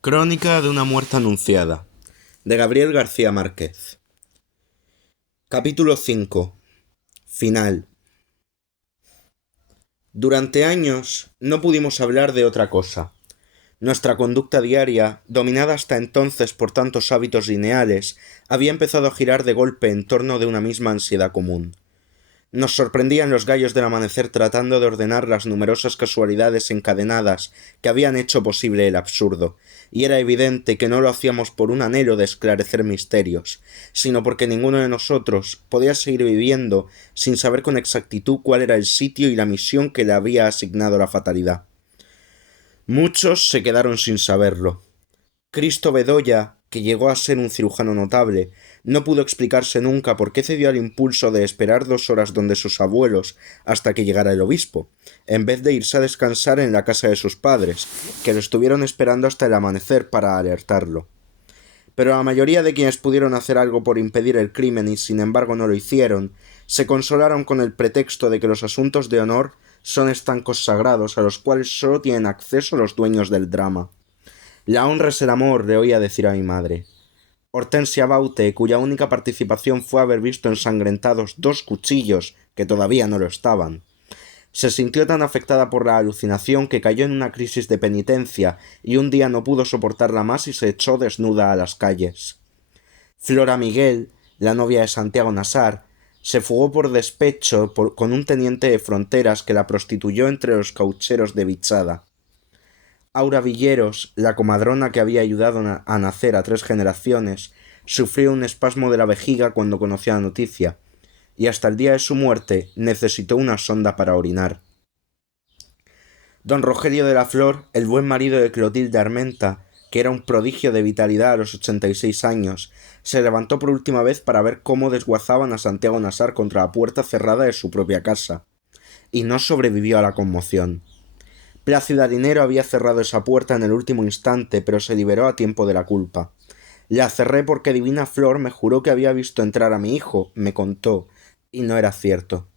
Crónica de una muerte anunciada, de Gabriel García Márquez. Capítulo 5. Final. Durante años no pudimos hablar de otra cosa. Nuestra conducta diaria, dominada hasta entonces por tantos hábitos lineales, había empezado a girar de golpe en torno de una misma ansiedad común. Nos sorprendían los gallos del amanecer tratando de ordenar las numerosas casualidades encadenadas que habían hecho posible el absurdo, y era evidente que no lo hacíamos por un anhelo de esclarecer misterios, sino porque ninguno de nosotros podía seguir viviendo sin saber con exactitud cuál era el sitio y la misión que le había asignado la fatalidad. Muchos se quedaron sin saberlo. Cristo Bedoya, que llegó a ser un cirujano notable, no pudo explicarse nunca por qué cedió al impulso de esperar 2 horas donde sus abuelos hasta que llegara el obispo, en vez de irse a descansar en la casa de sus padres, que lo estuvieron esperando hasta el amanecer para alertarlo. Pero la mayoría de quienes pudieron hacer algo por impedir el crimen y sin embargo no lo hicieron, se consolaron con el pretexto de que los asuntos de honor son estancos sagrados a los cuales solo tienen acceso los dueños del drama. La honra es el amor, le oía decir a mi madre. Hortensia Baute, cuya única participación fue haber visto ensangrentados 2 cuchillos, que todavía no lo estaban, se sintió tan afectada por la alucinación que cayó en una crisis de penitencia y un día no pudo soportarla más y se echó desnuda a las calles. Flora Miguel, la novia de Santiago Nassar, se fugó por despecho con un teniente de fronteras que la prostituyó entre los caucheros de Vichada. Aura Villeros, la comadrona que había ayudado a nacer a 3 generaciones, sufrió un espasmo de la vejiga cuando conoció la noticia, y hasta el día de su muerte necesitó una sonda para orinar. Don Rogelio de la Flor, el buen marido de Clotilde Armenta, que era un prodigio de vitalidad a los 86 años, se levantó por última vez para ver cómo desguazaban a Santiago Nassar contra la puerta cerrada de su propia casa, y no sobrevivió a la conmoción. Plácido Alinero había cerrado esa puerta en el último instante, pero se liberó a tiempo de la culpa. La cerré porque Divina Flor me juró que había visto entrar a mi hijo, me contó, y no era cierto.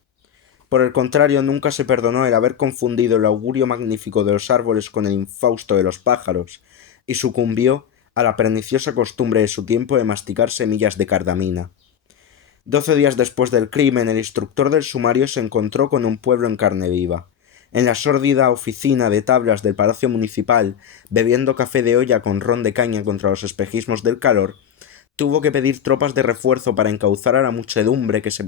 Por el contrario, nunca se perdonó el haber confundido el augurio magnífico de los árboles con el infausto de los pájaros, y sucumbió a la perniciosa costumbre de su tiempo de masticar semillas de cardamina. 12 días después del crimen, el instructor del sumario se encontró con un pueblo en carne viva. En la sórdida oficina de tablas del Palacio Municipal, bebiendo café de olla con ron de caña contra los espejismos del calor, tuvo que pedir tropas de refuerzo para encauzar a la muchedumbre que se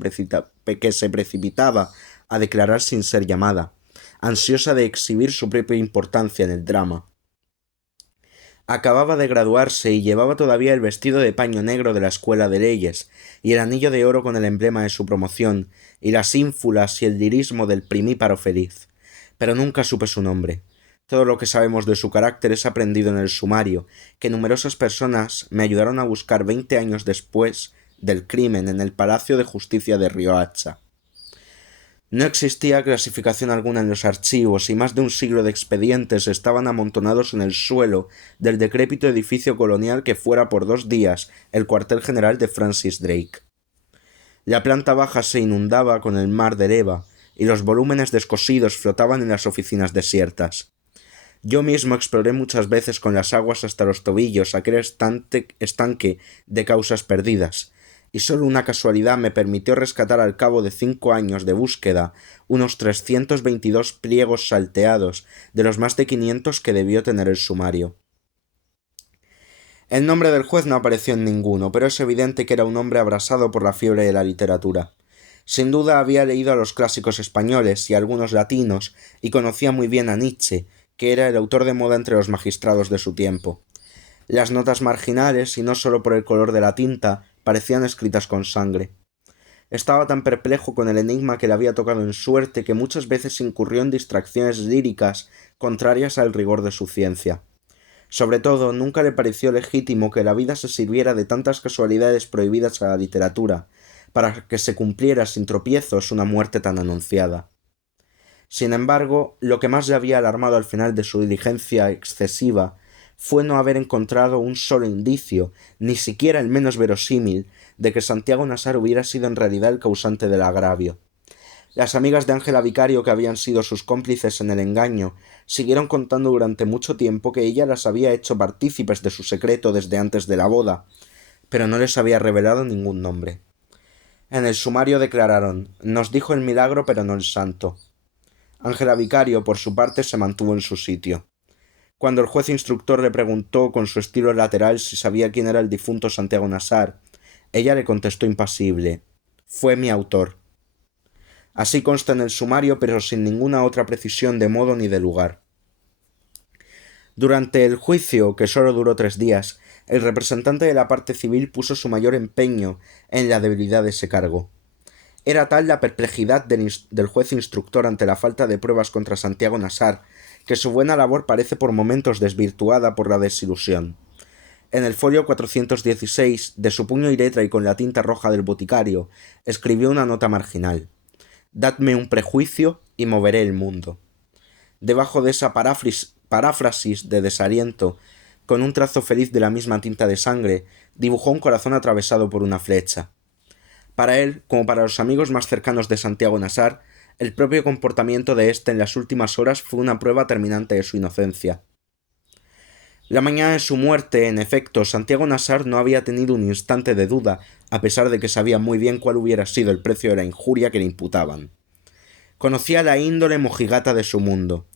precipitaba a declarar sin ser llamada, ansiosa de exhibir su propia importancia en el drama. Acababa de graduarse y llevaba todavía el vestido de paño negro de la escuela de leyes, y el anillo de oro con el emblema de su promoción, y las ínfulas y el lirismo del primíparo feliz. Pero nunca supe su nombre. Todo lo que sabemos de su carácter es aprendido en el sumario, que numerosas personas me ayudaron a buscar 20 años después del crimen en el Palacio de Justicia de Riohacha. No existía clasificación alguna en los archivos y más de un siglo de expedientes estaban amontonados en el suelo del decrépito edificio colonial que fuera por 2 días el cuartel general de Francis Drake. La planta baja se inundaba con el mar de leva y los volúmenes descosidos flotaban en las oficinas desiertas. Yo mismo exploré muchas veces con las aguas hasta los tobillos aquel estanque de causas perdidas, y sólo una casualidad me permitió rescatar al cabo de 5 años de búsqueda unos 322 pliegos salteados de los más de 500 que debió tener el sumario. El nombre del juez no apareció en ninguno, pero es evidente que era un hombre abrasado por la fiebre de la literatura. Sin duda había leído a los clásicos españoles y a algunos latinos, y conocía muy bien a Nietzsche, que era el autor de moda entre los magistrados de su tiempo. Las notas marginales, y no sólo por el color de la tinta, parecían escritas con sangre. Estaba tan perplejo con el enigma que le había tocado en suerte que muchas veces incurrió en distracciones líricas contrarias al rigor de su ciencia. Sobre todo, nunca le pareció legítimo que la vida se sirviera de tantas casualidades prohibidas a la literatura, para que se cumpliera sin tropiezos una muerte tan anunciada. Sin embargo, lo que más le había alarmado al final de su diligencia excesiva fue no haber encontrado un solo indicio, ni siquiera el menos verosímil, de que Santiago Nassar hubiera sido en realidad el causante del agravio. Las amigas de Ángela Vicario, que habían sido sus cómplices en el engaño, siguieron contando durante mucho tiempo que ella las había hecho partícipes de su secreto desde antes de la boda, pero no les había revelado ningún nombre. En el sumario declararon: nos dijo el milagro pero no el santo. Ángela Vicario, por su parte, se mantuvo en su sitio. Cuando el juez instructor le preguntó con su estilo lateral si sabía quién era el difunto Santiago Nassar, ella le contestó impasible: fue mi autor. Así consta en el sumario, pero sin ninguna otra precisión de modo ni de lugar. Durante el juicio, que solo duró 3 días, el representante de la parte civil puso su mayor empeño en la debilidad de ese cargo. Era tal la perplejidad del juez instructor ante la falta de pruebas contra Santiago Nassar, que su buena labor parece por momentos desvirtuada por la desilusión. En el folio 416, de su puño y letra y con la tinta roja del boticario, escribió una nota marginal: dadme un prejuicio y moveré el mundo. Debajo de esa paráfrasis de desaliento, con un trazo feliz de la misma tinta de sangre, dibujó un corazón atravesado por una flecha. Para él, como para los amigos más cercanos de Santiago Nassar, el propio comportamiento de éste en las últimas horas fue una prueba terminante de su inocencia. La mañana de su muerte, en efecto, Santiago Nassar no había tenido un instante de duda, a pesar de que sabía muy bien cuál hubiera sido el precio de la injuria que le imputaban. Conocía la índole mojigata de su mundo,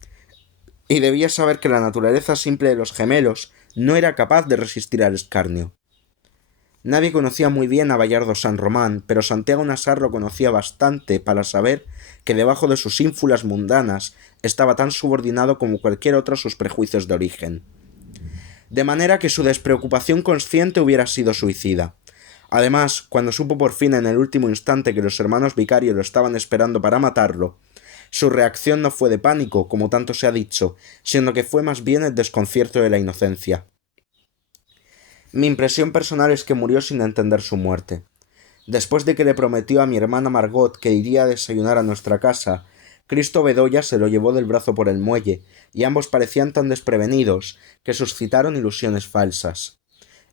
y debía saber que la naturaleza simple de los gemelos no era capaz de resistir al escarnio. Nadie conocía muy bien a Bayardo San Román, pero Santiago Nassar lo conocía bastante para saber que debajo de sus ínfulas mundanas estaba tan subordinado como cualquier otro a sus prejuicios de origen. De manera que su despreocupación consciente hubiera sido suicida. Además, cuando supo por fin en el último instante que los hermanos Vicario lo estaban esperando para matarlo, su reacción no fue de pánico, como tanto se ha dicho, sino que fue más bien el desconcierto de la inocencia. Mi impresión personal es que murió sin entender su muerte. Después de que le prometió a mi hermana Margot que iría a desayunar a nuestra casa, Cristo Bedoya se lo llevó del brazo por el muelle, y ambos parecían tan desprevenidos que suscitaron ilusiones falsas.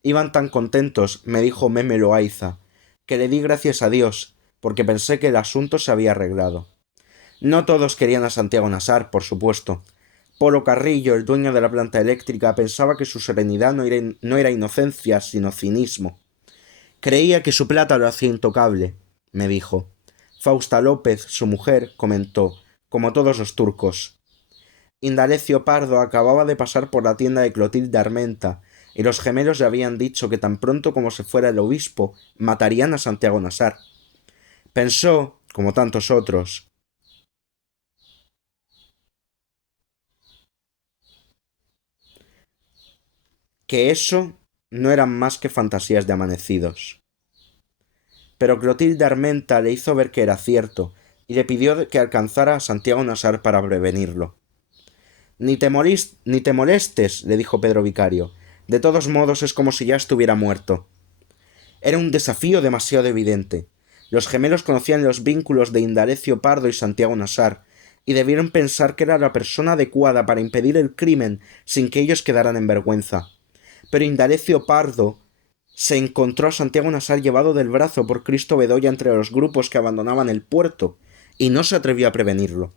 Iban tan contentos, me dijo Meme Loaiza, que le di gracias a Dios, porque pensé que el asunto se había arreglado. No todos querían a Santiago Nassar, por supuesto. Polo Carrillo, el dueño de la planta eléctrica, pensaba que su serenidad no era inocencia, sino cinismo. Creía que su plata lo hacía intocable, me dijo. Fausta López, su mujer, comentó, como todos los turcos. Indalecio Pardo acababa de pasar por la tienda de Clotilde Armenta, y los gemelos le habían dicho que tan pronto como se fuera el obispo, matarían a Santiago Nassar. Pensó, como tantos otros, que eso no eran más que fantasías de amanecidos. Pero Clotilde Armenta le hizo ver que era cierto, y le pidió que alcanzara a Santiago Nassar para prevenirlo. Ni te molestes, le dijo Pedro Vicario. De todos modos es como si ya estuviera muerto. Era un desafío demasiado evidente. Los gemelos conocían los vínculos de Indalecio Pardo y Santiago Nassar, y debieron pensar que era la persona adecuada para impedir el crimen sin que ellos quedaran en vergüenza. Pero Indalecio Pardo se encontró a Santiago Nassar llevado del brazo por Cristo Bedoya entre los grupos que abandonaban el puerto, y no se atrevió a prevenirlo.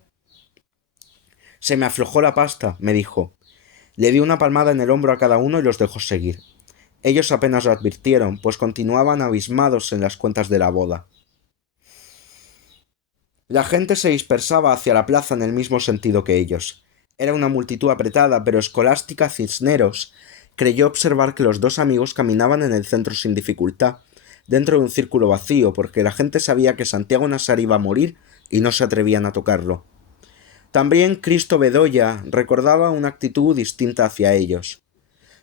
Se me aflojó la pasta, me dijo. Le di una palmada en el hombro a cada uno y los dejó seguir. Ellos apenas lo advirtieron, pues continuaban abismados en las cuentas de la boda. La gente se dispersaba hacia la plaza en el mismo sentido que ellos. Era una multitud apretada, pero Escolástica Cisneros creyó observar que los dos amigos caminaban en el centro sin dificultad, dentro de un círculo vacío, porque la gente sabía que Santiago Nassar iba a morir y no se atrevían a tocarlo. También Cristo Bedoya recordaba una actitud distinta hacia ellos.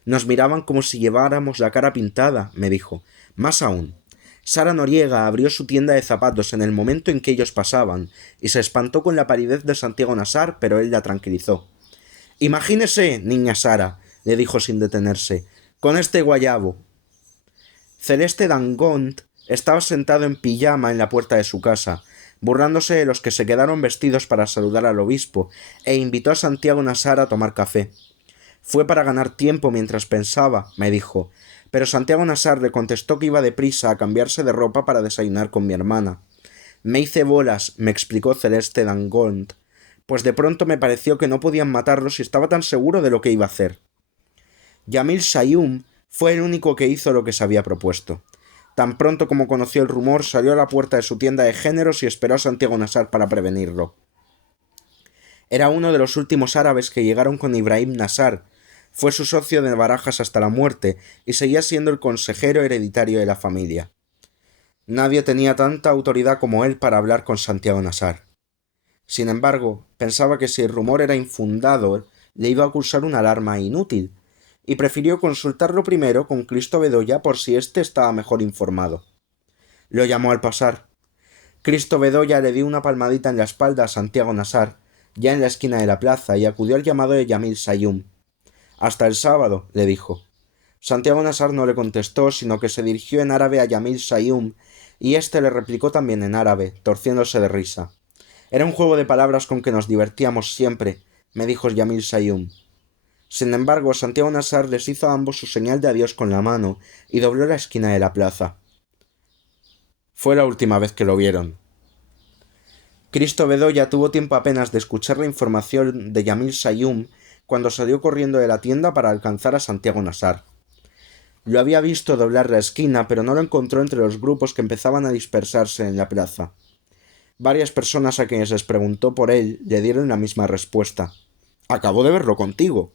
Nos miraban como si lleváramos la cara pintada, me dijo. Más aún. Sara Noriega abrió su tienda de zapatos en el momento en que ellos pasaban, y se espantó con la palidez de Santiago Nassar, pero él la tranquilizó. Imagínese, niña Sara, le dijo sin detenerse, con este guayabo. Celeste Dangond estaba sentado en pijama en la puerta de su casa, burlándose de los que se quedaron vestidos para saludar al obispo, e invitó a Santiago Nassar a tomar café. Fue para ganar tiempo mientras pensaba, me dijo, pero Santiago Nassar le contestó que iba deprisa a cambiarse de ropa para desayunar con mi hermana. Me hice bolas, me explicó Celeste Dangond, pues de pronto me pareció que no podían matarlo si estaba tan seguro de lo que iba a hacer. Yamil Sayum fue el único que hizo lo que se había propuesto. Tan pronto como conoció el rumor, salió a la puerta de su tienda de géneros y esperó a Santiago Nassar para prevenirlo. Era uno de los últimos árabes que llegaron con Ibrahim Nassar. Fue su socio de barajas hasta la muerte y seguía siendo el consejero hereditario de la familia. Nadie tenía tanta autoridad como él para hablar con Santiago Nassar. Sin embargo, pensaba que si el rumor era infundado, le iba a causar una alarma inútil, y prefirió consultarlo primero con Cristo Bedoya por si éste estaba mejor informado. Lo llamó al pasar. Cristo Bedoya le dio una palmadita en la espalda a Santiago Nassar, ya en la esquina de la plaza, y acudió al llamado de Yamil Sayum. «Hasta el sábado», le dijo. Santiago Nassar no le contestó, sino que se dirigió en árabe a Yamil Sayum, y éste le replicó también en árabe, torciéndose de risa. «Era un juego de palabras con que nos divertíamos siempre», me dijo Yamil Sayum. Sin embargo, Santiago Nassar les hizo a ambos su señal de adiós con la mano y dobló la esquina de la plaza. Fue la última vez que lo vieron. Cristo Bedoya tuvo tiempo apenas de escuchar la información de Yamil Sayum cuando salió corriendo de la tienda para alcanzar a Santiago Nassar. Lo había visto doblar la esquina, pero no lo encontró entre los grupos que empezaban a dispersarse en la plaza. Varias personas a quienes les preguntó por él le dieron la misma respuesta. «Acabo de verlo contigo».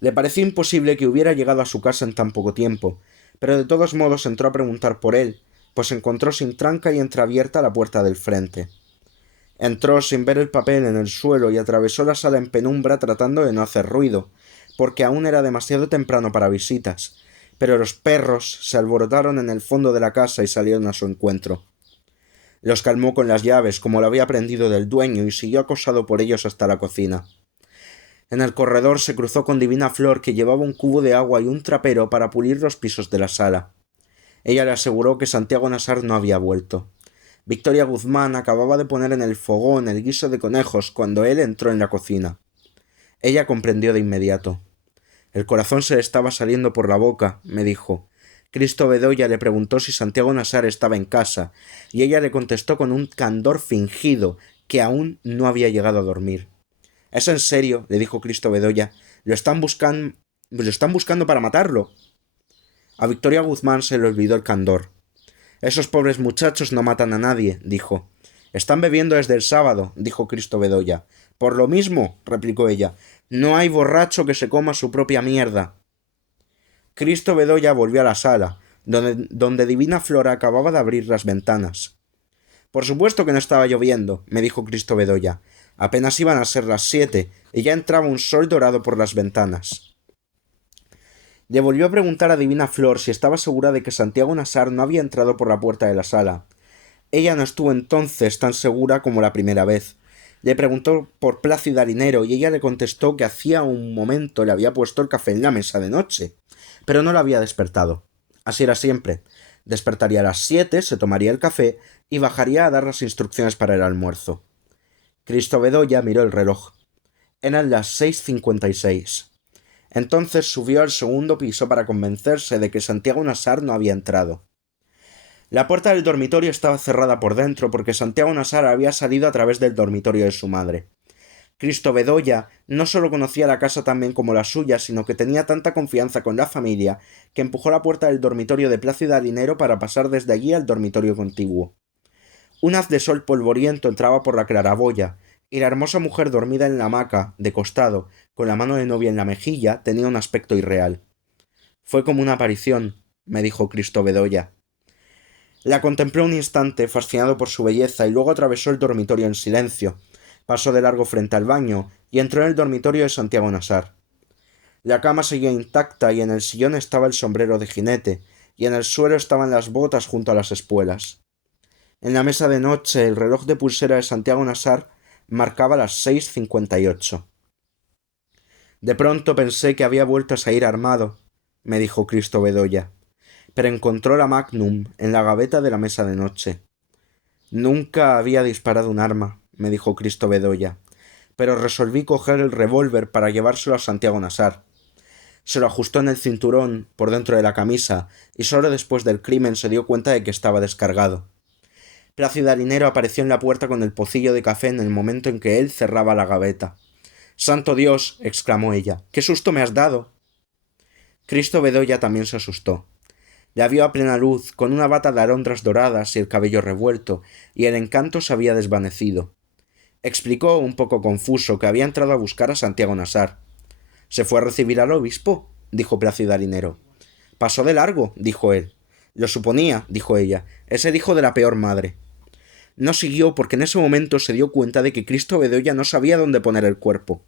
Le pareció imposible que hubiera llegado a su casa en tan poco tiempo, pero de todos modos entró a preguntar por él, pues encontró sin tranca y entreabierta la puerta del frente. Entró sin ver el papel en el suelo y atravesó la sala en penumbra tratando de no hacer ruido, porque aún era demasiado temprano para visitas, pero los perros se alborotaron en el fondo de la casa y salieron a su encuentro. Los calmó con las llaves, como lo había aprendido del dueño, y siguió acosado por ellos hasta la cocina. En el corredor se cruzó con Divina Flor, que llevaba un cubo de agua y un trapero para pulir los pisos de la sala. Ella le aseguró que Santiago Nassar no había vuelto. Victoria Guzmán acababa de poner en el fogón el guiso de conejos cuando él entró en la cocina. Ella comprendió de inmediato. «El corazón se le estaba saliendo por la boca», me dijo. Cristo Bedoya le preguntó si Santiago Nassar estaba en casa, y ella le contestó con un candor fingido que aún no había llegado a dormir. «¿Es en serio?», le dijo Cristo Bedoya. Lo están buscando para matarlo». A Victoria Guzmán se le olvidó el candor. «Esos pobres muchachos no matan a nadie», dijo. «Están bebiendo desde el sábado», dijo Cristo Bedoya. «Por lo mismo», replicó ella, «no hay borracho que se coma su propia mierda». Cristo Bedoya volvió a la sala, donde Divina Flor acababa de abrir las ventanas. «Por supuesto que no estaba lloviendo», me dijo Cristo Bedoya. «Apenas iban a ser las 7 y ya entraba un sol dorado por las ventanas». Le volvió a preguntar a Divina Flor si estaba segura de que Santiago Nassar no había entrado por la puerta de la sala. Ella no estuvo entonces tan segura como la primera vez. Le preguntó por Plácida Harinero y ella le contestó que hacía un momento le había puesto el café en la mesa de noche, pero no la había despertado. Así era siempre. Despertaría a las 7, se tomaría el café y bajaría a dar las instrucciones para el almuerzo. Cristo Bedoya miró el reloj. Eran las 6:56. Entonces subió al segundo piso para convencerse de que Santiago Nassar no había entrado. La puerta del dormitorio estaba cerrada por dentro porque Santiago Nassar había salido a través del dormitorio de su madre. Cristo Bedoya no solo conocía la casa tan bien como la suya, sino que tenía tanta confianza con la familia que empujó la puerta del dormitorio de Plácida Harinero para pasar desde allí al dormitorio contiguo. Un haz de sol polvoriento entraba por la claraboya, y la hermosa mujer dormida en la hamaca, de costado, con la mano de novia en la mejilla, tenía un aspecto irreal. «Fue como una aparición», me dijo Cristo Bedoya. La contempló un instante, fascinado por su belleza, y luego atravesó el dormitorio en silencio, pasó de largo frente al baño y entró en el dormitorio de Santiago Nassar. La cama seguía intacta y en el sillón estaba el sombrero de jinete, y en el suelo estaban las botas junto a las espuelas. En la mesa de noche el reloj de pulsera de Santiago Nassar marcaba las 6:58. «De pronto pensé que había vuelto a salir armado», me dijo Cristo Bedoya, pero encontró la Magnum en la gaveta de la mesa de noche. «Nunca había disparado un arma», me dijo Cristo Bedoya, pero resolví coger el revólver para llevárselo a Santiago Nassar. Se lo ajustó en el cinturón, por dentro de la camisa, y solo después del crimen se dio cuenta de que estaba descargado. Plácido Alinero apareció en la puerta con el pocillo de café en el momento en que él cerraba la gaveta. —¡Santo Dios! —exclamó ella—. ¡Qué susto me has dado! Cristo Bedoya también se asustó. La vio a plena luz, con una bata de alondras doradas y el cabello revuelto, y el encanto se había desvanecido. Explicó, un poco confuso, que había entrado a buscar a Santiago Nassar. —¿Se fue a recibir al obispo? —dijo Plácido Alinero. —Pasó de largo —dijo él. —Lo suponía —dijo ella—. Es el hijo de la peor madre. No siguió porque en ese momento se dio cuenta de que Cristo Bedoya no sabía dónde poner el cuerpo.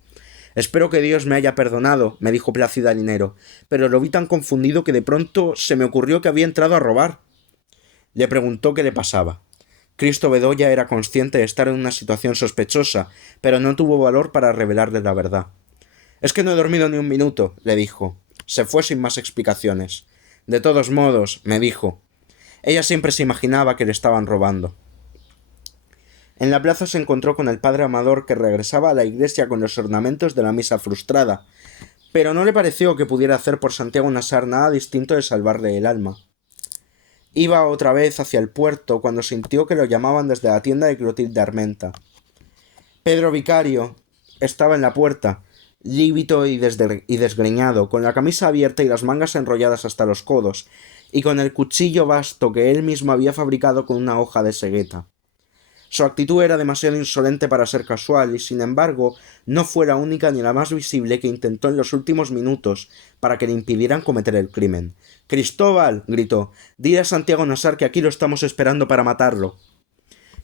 —Espero que Dios me haya perdonado —me dijo Plácido Alinero—, pero lo vi tan confundido que de pronto se me ocurrió que había entrado a robar. Le preguntó qué le pasaba. Cristo Bedoya era consciente de estar en una situación sospechosa, pero no tuvo valor para revelarle la verdad. —Es que no he dormido ni un minuto —le dijo. Se fue sin más explicaciones. —De todos modos —me dijo—, ella siempre se imaginaba que le estaban robando. En la plaza se encontró con el padre Amador, que regresaba a la iglesia con los ornamentos de la misa frustrada, pero no le pareció que pudiera hacer por Santiago Nassar nada distinto de salvarle el alma. Iba otra vez hacia el puerto cuando sintió que lo llamaban desde la tienda de Clotilde Armenta. Pedro Vicario estaba en la puerta, lívido y desgreñado, con la camisa abierta y las mangas enrolladas hasta los codos, y con el cuchillo vasto que él mismo había fabricado con una hoja de segueta. Su actitud era demasiado insolente para ser casual y, sin embargo, no fue la única ni la más visible que intentó en los últimos minutos para que le impidieran cometer el crimen. —¡Cristóbal! —gritó—, dile a Santiago Nassar que aquí lo estamos esperando para matarlo.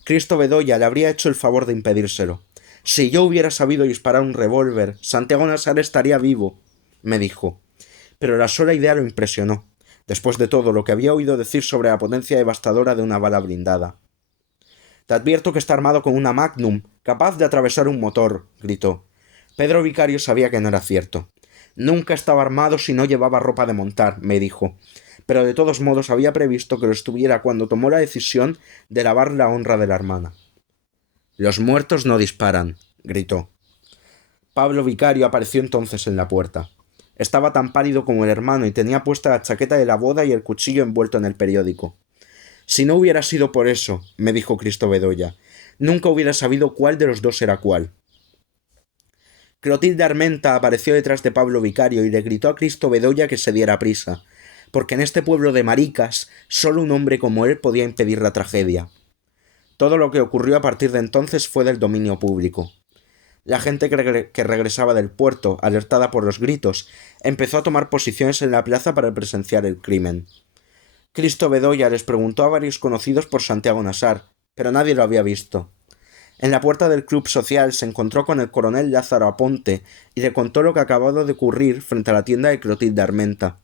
Cristo Bedoya le habría hecho el favor de impedírselo. —Si yo hubiera sabido disparar un revólver, Santiago Nassar estaría vivo —me dijo. Pero la sola idea lo impresionó, después de todo lo que había oído decir sobre la potencia devastadora de una bala blindada. —Te advierto que está armado con una Magnum, capaz de atravesar un motor —gritó. Pedro Vicario sabía que no era cierto. Nunca estaba armado si no llevaba ropa de montar —me dijo—, pero de todos modos había previsto que lo estuviera cuando tomó la decisión de lavar la honra de la hermana. —Los muertos no disparan —gritó. Pablo Vicario apareció entonces en la puerta. Estaba tan pálido como el hermano y tenía puesta la chaqueta de la boda y el cuchillo envuelto en el periódico. —Si no hubiera sido por eso —me dijo Cristo Bedoya—, nunca hubiera sabido cuál de los dos era cuál. Clotilde Armenta apareció detrás de Pablo Vicario y le gritó a Cristo Bedoya que se diera prisa, porque en este pueblo de maricas solo un hombre como él podía impedir la tragedia. Todo lo que ocurrió a partir de entonces fue del dominio público. La gente que regresaba del puerto, alertada por los gritos, empezó a tomar posiciones en la plaza para presenciar el crimen. Cristo Bedoya les preguntó a varios conocidos por Santiago Nassar, pero nadie lo había visto. En la puerta del club social se encontró con el coronel Lázaro Aponte y le contó lo que acababa de ocurrir frente a la tienda de Clotilde Armenta.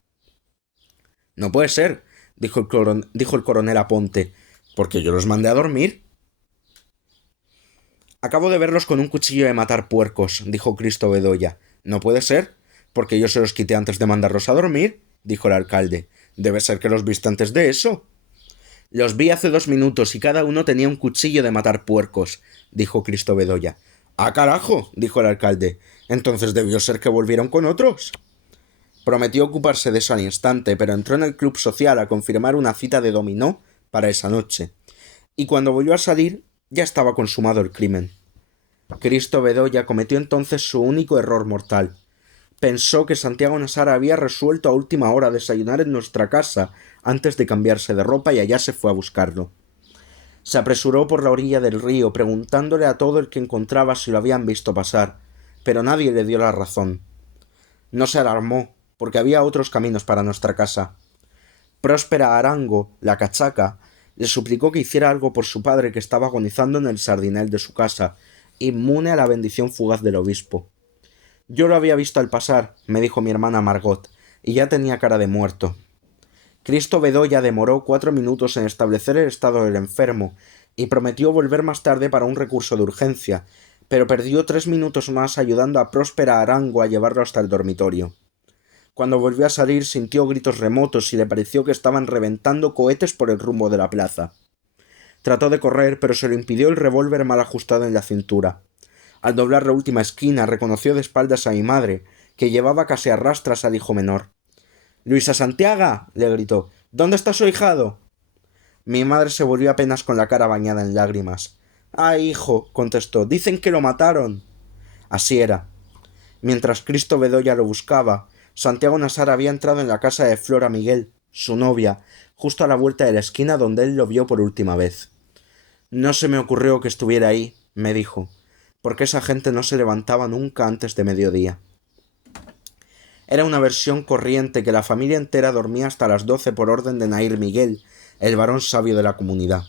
—No puede ser —dijo el coronel Aponte—, porque yo los mandé a dormir. —Acabo de verlos con un cuchillo de matar puercos —dijo Cristo Bedoya—. —No puede ser, porque yo se los quité antes de mandarlos a dormir —dijo el alcalde—. Debe ser que los viste antes de eso. —Los vi hace 2 minutos y cada uno tenía un cuchillo de matar puercos —dijo Cristo Bedoya. —¡Ah, carajo! —dijo el alcalde—. Entonces debió ser que volvieron con otros. Prometió ocuparse de eso al instante, pero entró en el club social a confirmar una cita de dominó para esa noche, y cuando volvió a salir ya estaba consumado el crimen. Cristo Bedoya cometió entonces su único error mortal. Pensó que Santiago Nassar había resuelto a última hora desayunar en nuestra casa antes de cambiarse de ropa y allá se fue a buscarlo. Se apresuró por la orilla del río preguntándole a todo el que encontraba si lo habían visto pasar, pero nadie le dio la razón. No se alarmó, porque había otros caminos para nuestra casa. Próspera Arango, la cachaca, le suplicó que hiciera algo por su padre que estaba agonizando en el sardinel de su casa, inmune a la bendición fugaz del obispo. Yo lo había visto al pasar, me dijo mi hermana Margot, y ya tenía cara de muerto. Cristo Bedoya demoró 4 minutos en establecer el estado del enfermo y prometió volver más tarde para un recurso de urgencia, pero perdió 3 minutos más ayudando a Próspera Arango a llevarlo hasta el dormitorio. Cuando volvió a salir sintió gritos remotos y le pareció que estaban reventando cohetes por el rumbo de la plaza. Trató de correr, pero se lo impidió el revólver mal ajustado en la cintura. Al doblar la última esquina reconoció de espaldas a mi madre, que llevaba casi a rastras al hijo menor. —¡Luisa Santiaga! —le gritó—, ¿dónde está su ahijado? Mi madre se volvió apenas con la cara bañada en lágrimas. —¡Ay, hijo! —contestó—, dicen que lo mataron. Así era. Mientras Cristo Bedoya lo buscaba, Santiago Nassar había entrado en la casa de Flora Miguel, su novia, justo a la vuelta de la esquina donde él lo vio por última vez. No se me ocurrió que estuviera ahí, me dijo, porque esa gente no se levantaba nunca antes de mediodía. Era una versión corriente que la familia entera dormía hasta las 12 por orden de Nair Miguel, el varón sabio de la comunidad.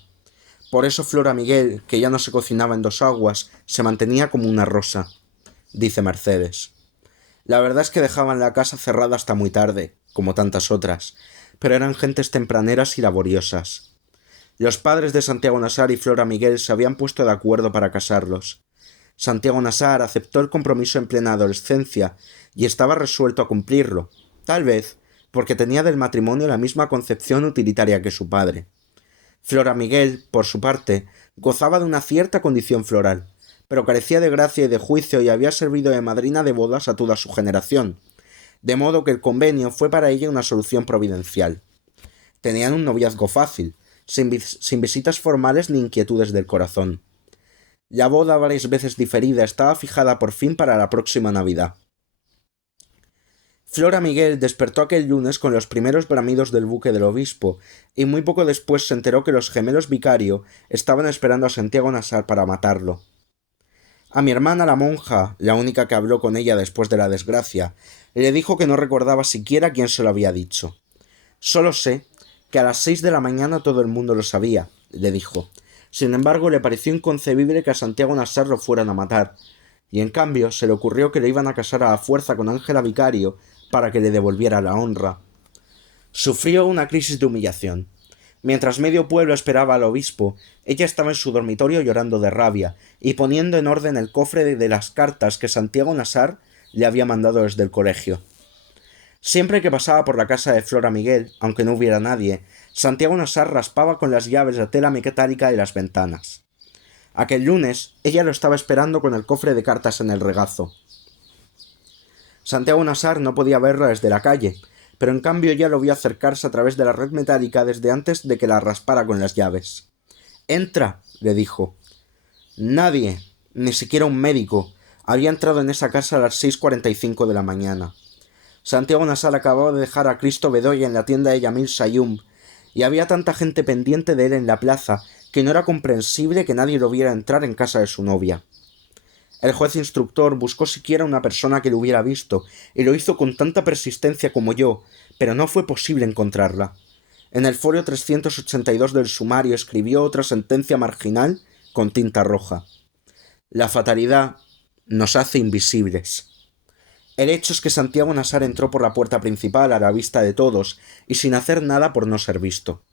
Por eso Flora Miguel, que ya no se cocinaba en dos aguas, se mantenía como una rosa, dice Mercedes. La verdad es que dejaban la casa cerrada hasta muy tarde, como tantas otras, pero eran gentes tempraneras y laboriosas. Los padres de Santiago Nassar y Flora Miguel se habían puesto de acuerdo para casarlos. Santiago Nassar aceptó el compromiso en plena adolescencia y estaba resuelto a cumplirlo, tal vez porque tenía del matrimonio la misma concepción utilitaria que su padre. Flora Miguel, por su parte, gozaba de una cierta condición floral, pero carecía de gracia y de juicio y había servido de madrina de bodas a toda su generación, de modo que el convenio fue para ella una solución providencial. Tenían un noviazgo fácil, sin visitas formales ni inquietudes del corazón. La boda, varias veces diferida, estaba fijada por fin para la próxima Navidad. Flora Miguel despertó aquel lunes con los primeros bramidos del buque del obispo, y muy poco después se enteró que los gemelos Vicario estaban esperando a Santiago Nassar para matarlo. A mi hermana la monja, la única que habló con ella después de la desgracia, le dijo que no recordaba siquiera quién se lo había dicho. Solo sé que a las 6 de la mañana todo el mundo lo sabía, le dijo. Sin embargo, le pareció inconcebible que a Santiago Nassar lo fueran a matar, y en cambio se le ocurrió que le iban a casar a la fuerza con Ángela Vicario para que le devolviera la honra. Sufrió una crisis de humillación. Mientras medio pueblo esperaba al obispo, ella estaba en su dormitorio llorando de rabia y poniendo en orden el cofre de las cartas que Santiago Nassar le había mandado desde el colegio. Siempre que pasaba por la casa de Flora Miguel, aunque no hubiera nadie, Santiago Nassar raspaba con las llaves la tela metálica de las ventanas. Aquel lunes, ella lo estaba esperando con el cofre de cartas en el regazo. Santiago Nassar no podía verla desde la calle, pero en cambio ella lo vio acercarse a través de la red metálica desde antes de que la raspara con las llaves. —Entra —le dijo. Nadie, ni siquiera un médico, había entrado en esa casa a las 6:45 de la mañana. Santiago Nassar acababa de dejar a Cristo Bedoya en la tienda de Yamil Sayum, y había tanta gente pendiente de él en la plaza que no era comprensible que nadie lo viera entrar en casa de su novia. El juez instructor buscó siquiera una persona que lo hubiera visto, y lo hizo con tanta persistencia como yo, pero no fue posible encontrarla. En el folio 382 del sumario escribió otra sentencia marginal con tinta roja. La fatalidad nos hace invisibles. El hecho es que Santiago Nassar entró por la puerta principal a la vista de todos, y sin hacer nada por no ser visto.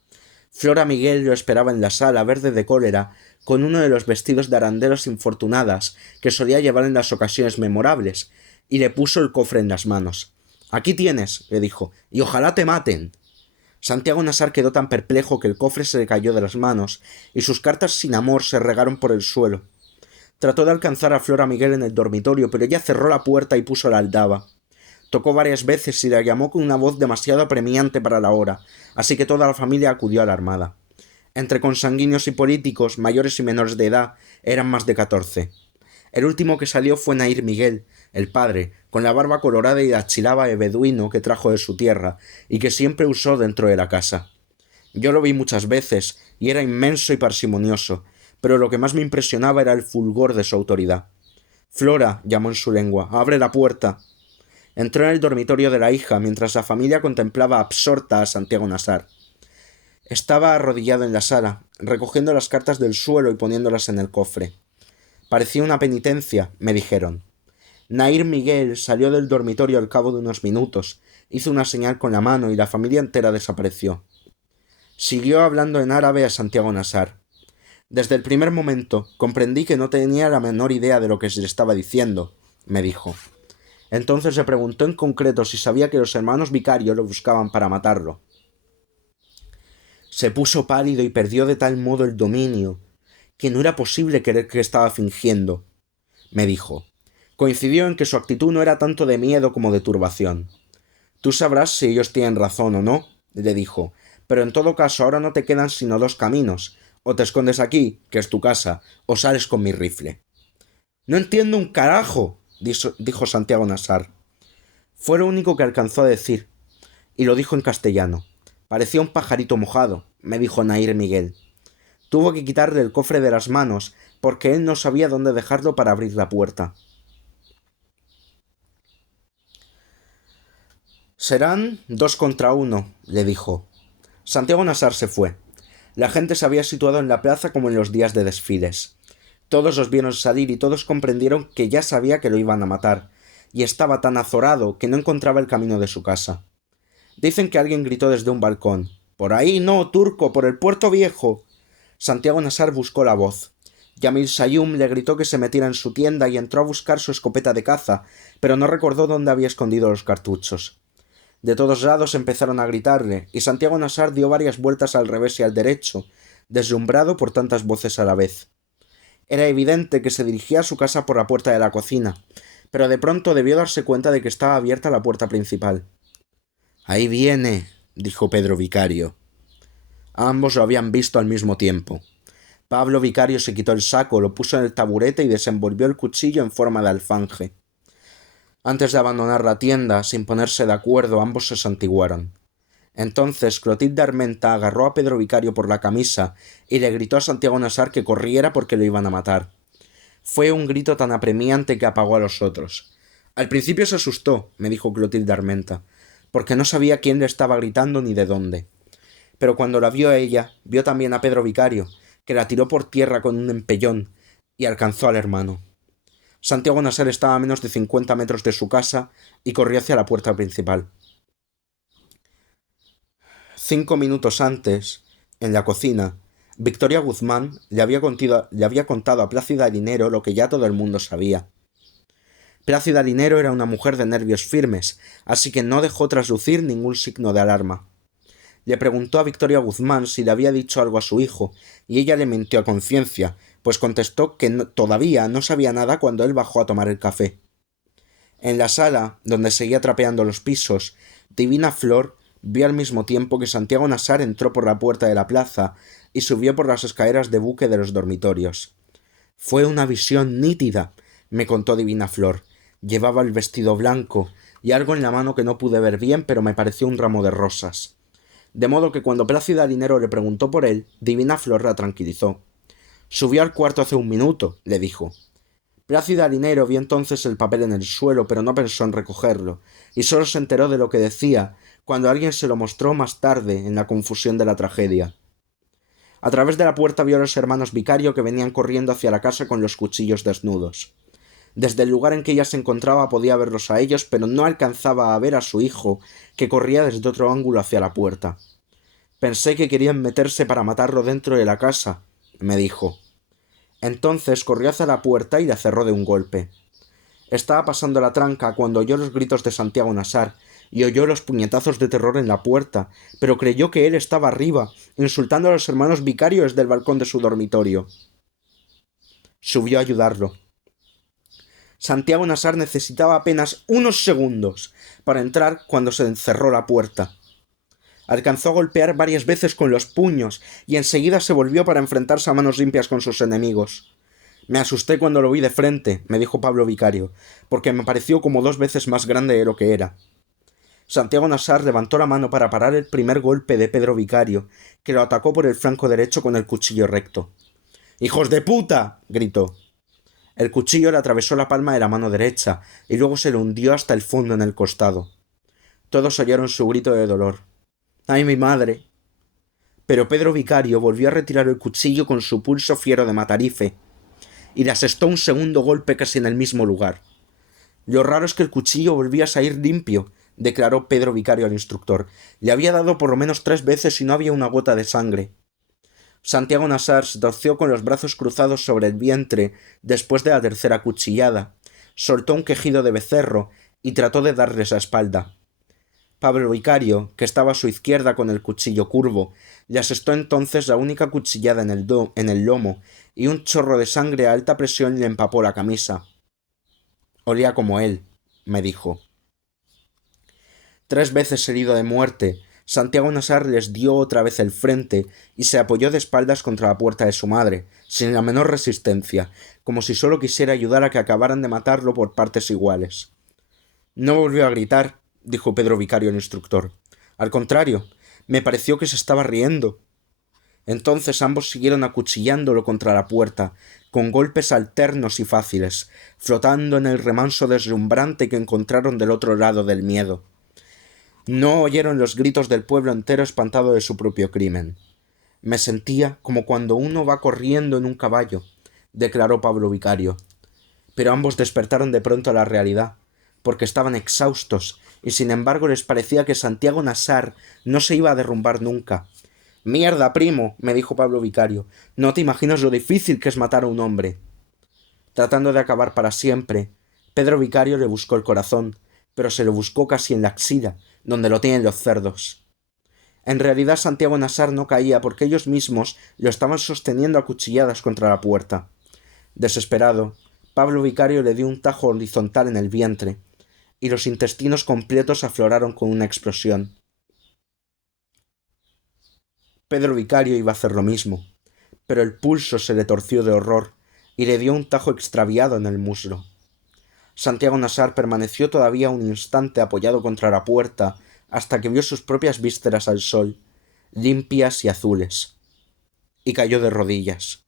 Flora Miguel lo esperaba en la sala, verde de cólera, con uno de los vestidos de arandelas infortunadas que solía llevar en las ocasiones memorables, y le puso el cofre en las manos. —Aquí tienes —le dijo—, y ojalá te maten. Santiago Nassar quedó tan perplejo que el cofre se le cayó de las manos, y sus cartas sin amor se regaron por el suelo. Trató de alcanzar a Flora Miguel en el dormitorio, pero ella cerró la puerta y puso la aldaba. Tocó varias veces y la llamó con una voz demasiado apremiante para la hora, así que toda la familia acudió alarmada. Entre consanguíneos y políticos, mayores y menores de edad, eran más de 14. El último que salió fue Nair Miguel, el padre, con la barba colorada y la chilaba de beduino que trajo de su tierra, y que siempre usó dentro de la casa. Yo lo vi muchas veces, y era inmenso y parsimonioso, pero lo que más me impresionaba era el fulgor de su autoridad. —Flora —llamó en su lengua—, abre la puerta. Entró en el dormitorio de la hija, mientras la familia contemplaba absorta a Santiago Nassar. Estaba arrodillado en la sala, recogiendo las cartas del suelo y poniéndolas en el cofre. Parecía una penitencia, me dijeron. Nair Miguel salió del dormitorio al cabo de unos minutos, hizo una señal con la mano y la familia entera desapareció. Siguió hablando en árabe a Santiago Nassar. Desde el primer momento comprendí que no tenía la menor idea de lo que se le estaba diciendo, me dijo. Entonces le preguntó en concreto si sabía que los hermanos Vicario lo buscaban para matarlo. Se puso pálido y perdió de tal modo el dominio que no era posible creer que estaba fingiendo, me dijo. Coincidió en que su actitud no era tanto de miedo como de turbación. Tú sabrás si ellos tienen razón o no, le dijo, Pero en todo caso ahora no te quedan sino dos caminos. O te escondes aquí, que es tu casa, o sales con mi rifle. No entiendo un carajo, dijo Santiago Nassar. Fue lo único que alcanzó a decir, y lo dijo en castellano. Parecía un pajarito mojado, me dijo Nair Miguel. Tuvo que quitarle el cofre de las manos, porque él no sabía dónde dejarlo para abrir la puerta. Serán 2 contra 1, le dijo. Santiago Nassar se fue. La gente se había situado en la plaza como en los días de desfiles. Todos los vieron salir y todos comprendieron que ya sabía que lo iban a matar, y estaba tan azorado que no encontraba el camino de su casa. Dicen que alguien gritó desde un balcón: «¡Por ahí no, turco! ¡Por el puerto viejo!». Santiago Nassar buscó la voz. Yamil Sayum le gritó que se metiera en su tienda y entró a buscar su escopeta de caza, pero no recordó dónde había escondido los cartuchos. De todos lados empezaron a gritarle, y Santiago Nassar dio varias vueltas al revés y al derecho, deslumbrado por tantas voces a la vez. Era evidente que se dirigía a su casa por la puerta de la cocina, pero de pronto debió darse cuenta de que estaba abierta la puerta principal. «Ahí viene», dijo Pedro Vicario. Ambos lo habían visto al mismo tiempo. Pablo Vicario se quitó el saco, lo puso en el taburete y desenvolvió el cuchillo en forma de alfanje. Antes de abandonar la tienda, sin ponerse de acuerdo, ambos se santiguaron. Entonces Clotilde Armenta agarró a Pedro Vicario por la camisa y le gritó a Santiago Nassar que corriera porque lo iban a matar. Fue un grito tan apremiante que apagó a los otros. Al principio se asustó, me dijo Clotilde Armenta, porque no sabía quién le estaba gritando ni de dónde. Pero cuando la vio a ella, vio también a Pedro Vicario, que la tiró por tierra con un empellón y alcanzó al hermano. Santiago Nassar estaba a menos de 50 metros de su casa y corrió hacia la puerta principal. 5 minutos antes, en la cocina, Victoria Guzmán le había contado a Plácida Linero lo que ya todo el mundo sabía. Plácida Linero era una mujer de nervios firmes, así que no dejó traslucir ningún signo de alarma. Le preguntó a Victoria Guzmán si le había dicho algo a su hijo, y ella le mintió a conciencia, pues contestó que todavía no sabía nada cuando él bajó a tomar el café. En la sala, donde seguía trapeando los pisos, Divina Flor vio al mismo tiempo que Santiago Nassar entró por la puerta de la plaza y subió por las escaleras de buque de los dormitorios. Fue una visión nítida, me contó Divina Flor. Llevaba el vestido blanco y algo en la mano que no pude ver bien, pero me pareció un ramo de rosas. De modo que cuando Plácida Linero le preguntó por él, Divina Flor la tranquilizó. «Subió al cuarto hace un minuto», le dijo. Plácida Linero vio entonces el papel en el suelo, pero no pensó en recogerlo, y solo se enteró de lo que decía cuando alguien se lo mostró más tarde en la confusión de la tragedia. A través de la puerta vio a los hermanos Vicario que venían corriendo hacia la casa con los cuchillos desnudos. Desde el lugar en que ella se encontraba podía verlos a ellos, pero no alcanzaba a ver a su hijo, que corría desde otro ángulo hacia la puerta. «Pensé que querían meterse para matarlo dentro de la casa», me dijo. Entonces corrió hacia la puerta y la cerró de un golpe. Estaba pasando la tranca cuando oyó los gritos de Santiago Nassar y oyó los puñetazos de terror en la puerta, pero creyó que él estaba arriba, insultando a los hermanos Vicario desde el balcón de su dormitorio. Subió a ayudarlo. Santiago Nassar necesitaba apenas unos segundos para entrar cuando se encerró la puerta. Alcanzó a golpear varias veces con los puños y enseguida se volvió para enfrentarse a manos limpias con sus enemigos. «Me asusté cuando lo vi de frente», me dijo Pablo Vicario, «porque me pareció como 2 veces más grande de lo que era». Santiago Nassar levantó la mano para parar el primer golpe de Pedro Vicario, que lo atacó por el flanco derecho con el cuchillo recto. «¡Hijos de puta!», gritó. El cuchillo le atravesó la palma de la mano derecha y luego se le hundió hasta el fondo en el costado. Todos oyeron su grito de dolor. «¡Ay, mi madre!». Pero Pedro Vicario volvió a retirar el cuchillo con su pulso fiero de matarife y le asestó un segundo golpe casi en el mismo lugar. «Lo raro es que el cuchillo volvía a salir limpio», declaró Pedro Vicario al instructor. «Le había dado por lo menos 3 veces y no había una gota de sangre». Santiago Nassar se torció con los brazos cruzados sobre el vientre después de la tercera cuchillada, soltó un quejido de becerro y trató de darles la espalda. Pablo Vicario, que estaba a su izquierda con el cuchillo curvo, le asestó entonces la única cuchillada en el lomo, y un chorro de sangre a alta presión le empapó la camisa. «Olía como él», me dijo. 3 veces herido de muerte, Santiago Nassar les dio otra vez el frente y se apoyó de espaldas contra la puerta de su madre, sin la menor resistencia, como si solo quisiera ayudar a que acabaran de matarlo por partes iguales. No volvió a gritar, dijo Pedro Vicario el instructor. Al contrario, me pareció que se estaba riendo. Entonces ambos siguieron acuchillándolo contra la puerta, con golpes alternos y fáciles, flotando en el remanso deslumbrante que encontraron del otro lado del miedo. No oyeron los gritos del pueblo entero espantado de su propio crimen. Me sentía como cuando uno va corriendo en un caballo, declaró Pablo Vicario. Pero ambos despertaron de pronto a la realidad, porque estaban exhaustos, y sin embargo les parecía que Santiago Nassar no se iba a derrumbar nunca. «Mierda, primo», me dijo Pablo Vicario, «no te imaginas lo difícil que es matar a un hombre». Tratando de acabar para siempre, Pedro Vicario le buscó el corazón, pero se lo buscó casi en la axila, donde lo tienen los cerdos. En realidad Santiago Nassar no caía porque ellos mismos lo estaban sosteniendo a cuchilladas contra la puerta. Desesperado, Pablo Vicario le dio un tajo horizontal en el vientre, y los intestinos completos afloraron con una explosión. Pedro Vicario iba a hacer lo mismo, pero el pulso se le torció de horror y le dio un tajo extraviado en el muslo. Santiago Nassar permaneció todavía un instante apoyado contra la puerta hasta que vio sus propias vísceras al sol, limpias y azules, y cayó de rodillas.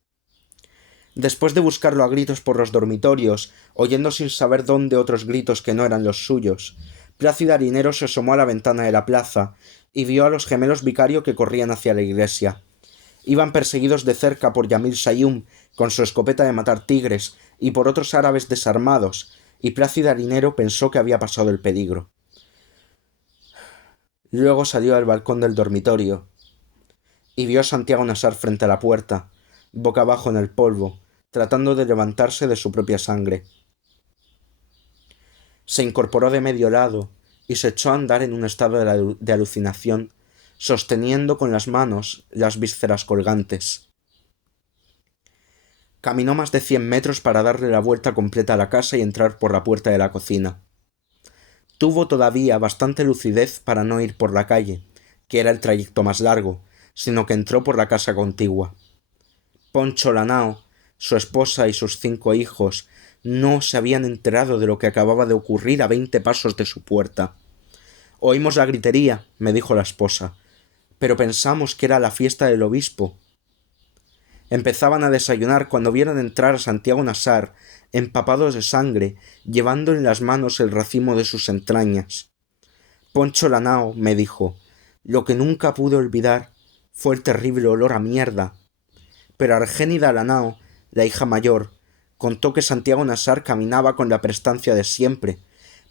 Después de buscarlo a gritos por los dormitorios, oyendo sin saber dónde otros gritos que no eran los suyos, Plácido Harinero se asomó a la ventana de la plaza y vio a los gemelos Vicario que corrían hacia la iglesia. Iban perseguidos de cerca por Yamil Sayum con su escopeta de matar tigres y por otros árabes desarmados, y Plácido Harinero pensó que había pasado el peligro. Luego salió al balcón del dormitorio y vio a Santiago Nassar frente a la puerta, boca abajo en el polvo, tratando de levantarse de su propia sangre. Se incorporó de medio lado y se echó a andar en un estado de alucinación, sosteniendo con las manos las vísceras colgantes. Caminó más de 100 metros para darle la vuelta completa a la casa y entrar por la puerta de la cocina. Tuvo todavía bastante lucidez para no ir por la calle, que era el trayecto más largo, sino que entró por la casa contigua. Poncho Lanao, su esposa y sus 5 hijos no se habían enterado de lo que acababa de ocurrir a 20 pasos de su puerta. «Oímos la gritería», me dijo la esposa, «pero pensamos que era la fiesta del obispo». Empezaban a desayunar cuando vieron entrar a Santiago Nassar, empapados de sangre, llevando en las manos el racimo de sus entrañas. Poncho Lanao me dijo, lo que nunca pude olvidar fue el terrible olor a mierda. Pero Argénida Lanao, la hija mayor, contó que Santiago Nassar caminaba con la prestancia de siempre,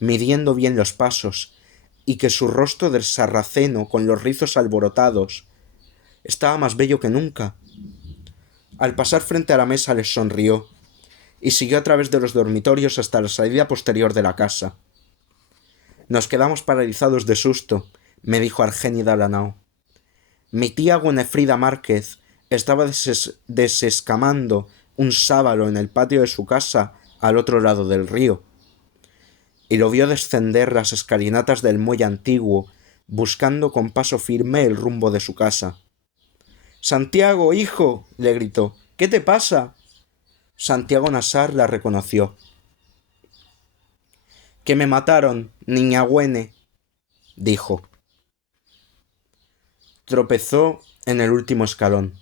midiendo bien los pasos, y que su rostro de sarraceno con los rizos alborotados estaba más bello que nunca. Al pasar frente a la mesa les sonrió, y siguió a través de los dormitorios hasta la salida posterior de la casa. Nos quedamos paralizados de susto, me dijo Argénida Lanao. Mi tía Gwenefrida Márquez estaba desescamando un sábalo en el patio de su casa al otro lado del río, y lo vio descender las escalinatas del muelle antiguo, buscando con paso firme el rumbo de su casa. «Santiago, hijo», le gritó, «¿qué te pasa?» Santiago Nassar la reconoció. «Que me mataron, niña Güene», dijo. Tropezó en el último escalón,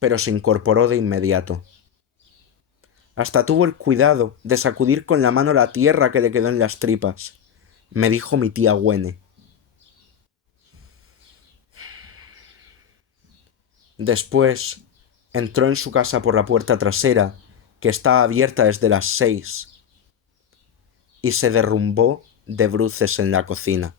pero se incorporó de inmediato. Hasta tuvo el cuidado de sacudir con la mano la tierra que le quedó en las tripas, me dijo mi tía Güene. Después entró en su casa por la puerta trasera, que estaba abierta desde las 6, y se derrumbó de bruces en la cocina.